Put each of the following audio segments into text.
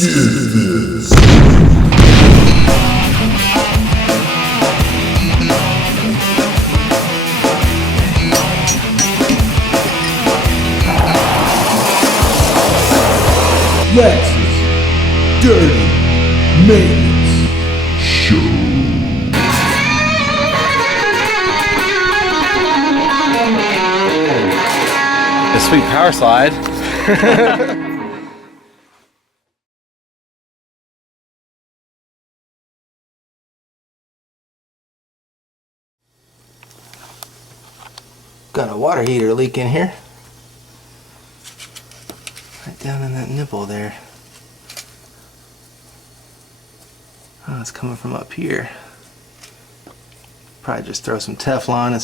LEX'S Dirty Maintenance Show. A sweet power slide. Got a water heater leak in here. Right down in that nipple there. Oh, it's coming from up here. Probably just throw some Teflon and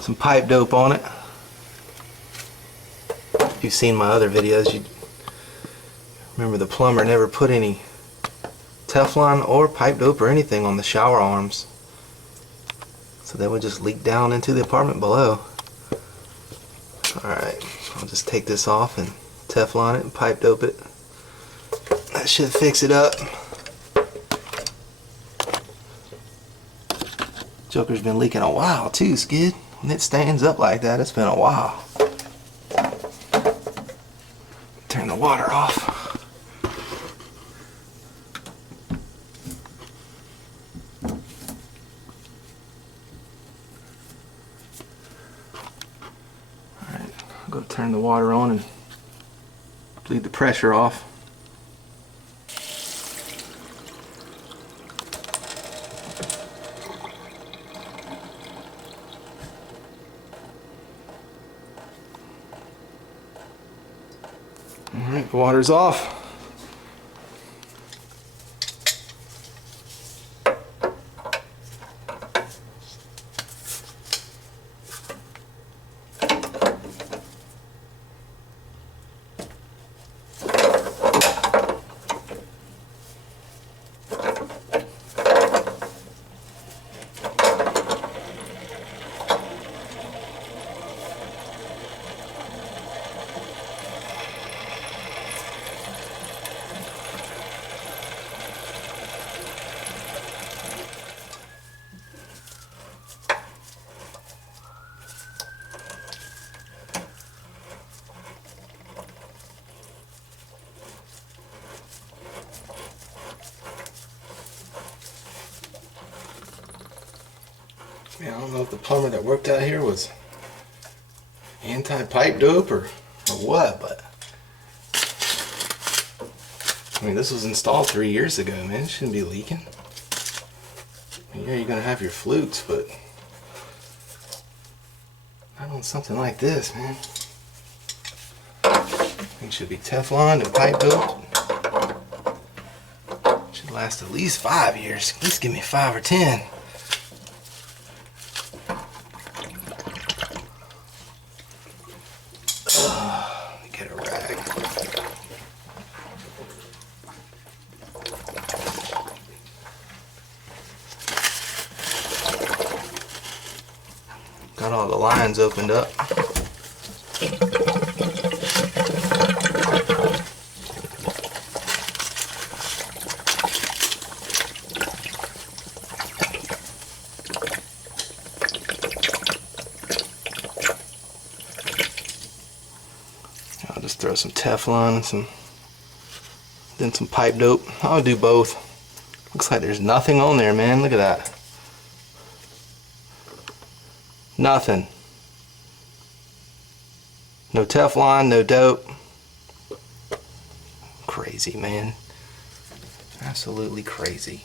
some pipe dope on it. If you've seen my other videos, you remember the plumber never put any Teflon or pipe dope or anything on the shower arms, so they would just leak down into the apartment below. Alright, I'll just take this off and Teflon it and pipe dope it. That should fix it up. Joker's been leaking a while too, Skid. When it stands up like that, it's been a while. Turn the water off. Alright, I'll go turn the water on and bleed the pressure off. Alright, the water's off. Man, I don't know if the plumber that worked out here was anti-pipe dope or what, but I mean, this was installed 3 years ago, man. It shouldn't be leaking. I mean, yeah, you're gonna have your flukes, but not on something like this, man. I think it should be Teflon and pipe dope. Should last at least 5 years. At least give me 5 or 10. Get a rag. Got all the lines opened up. I'll just throw some Teflon and then some pipe dope. I'll do both. Looks like there's nothing on there, man. Look at that. Nothing. No Teflon, no dope. Crazy, man. Absolutely crazy.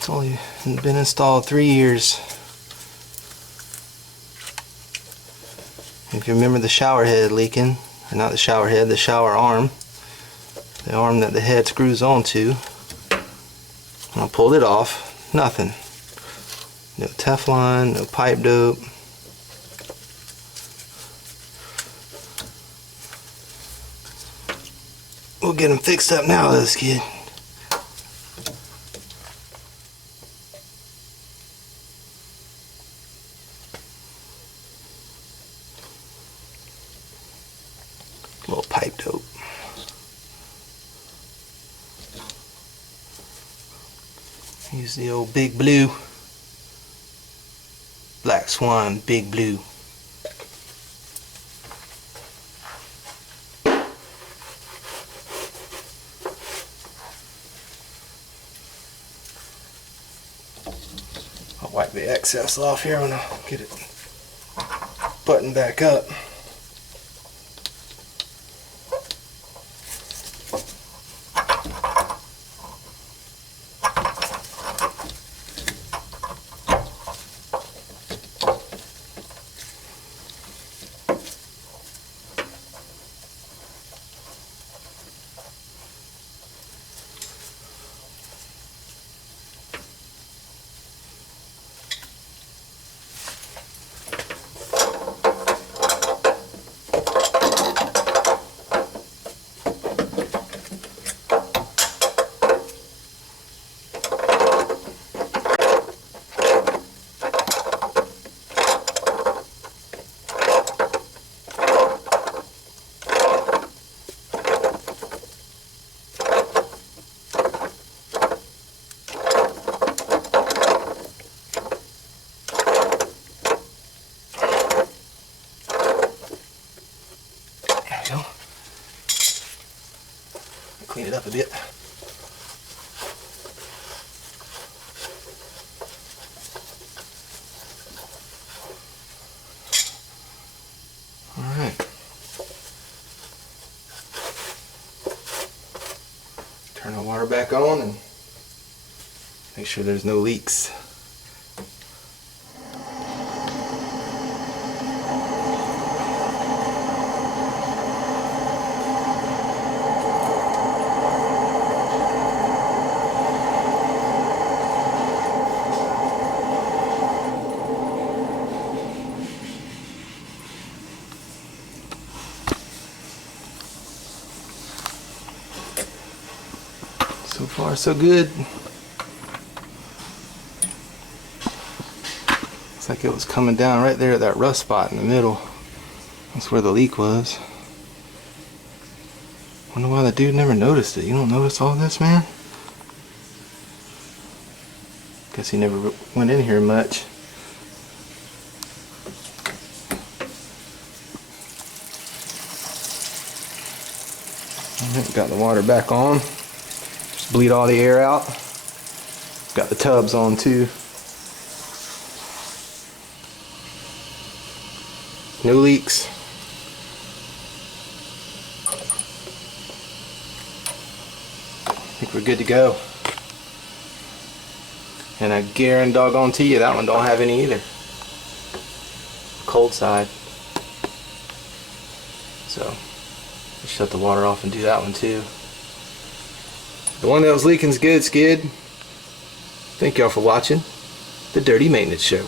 It's only been installed 3 years. If you remember the shower head leaking, or not the shower head, the shower arm, the arm that the head screws onto, when I pulled it off, nothing. No Teflon, no pipe dope. We'll get them fixed up now, though, Skid. Little pipe dope. Use the old Big Blue. Black Swan Big Blue. I'll wipe the excess off here when I get it buttoned back up. Clean it up a bit. All right. Turn the water back on and make sure there's no leaks. So far, so good. Looks like it was coming down right there at that rust spot in the middle. That's where the leak was. Wonder why the dude never noticed it. You don't notice all this, man? Guess he never went in here much. Alright, got the water back on. Bleed all the air out. Got the tubs on too. No leaks. I think we're good to go. And I guarantee you that one don't have any either. Cold side. So, let's shut the water off and do that one too. The one that was leaking's good, Skid. Thank y'all for watching The Dirty Maintenance Show.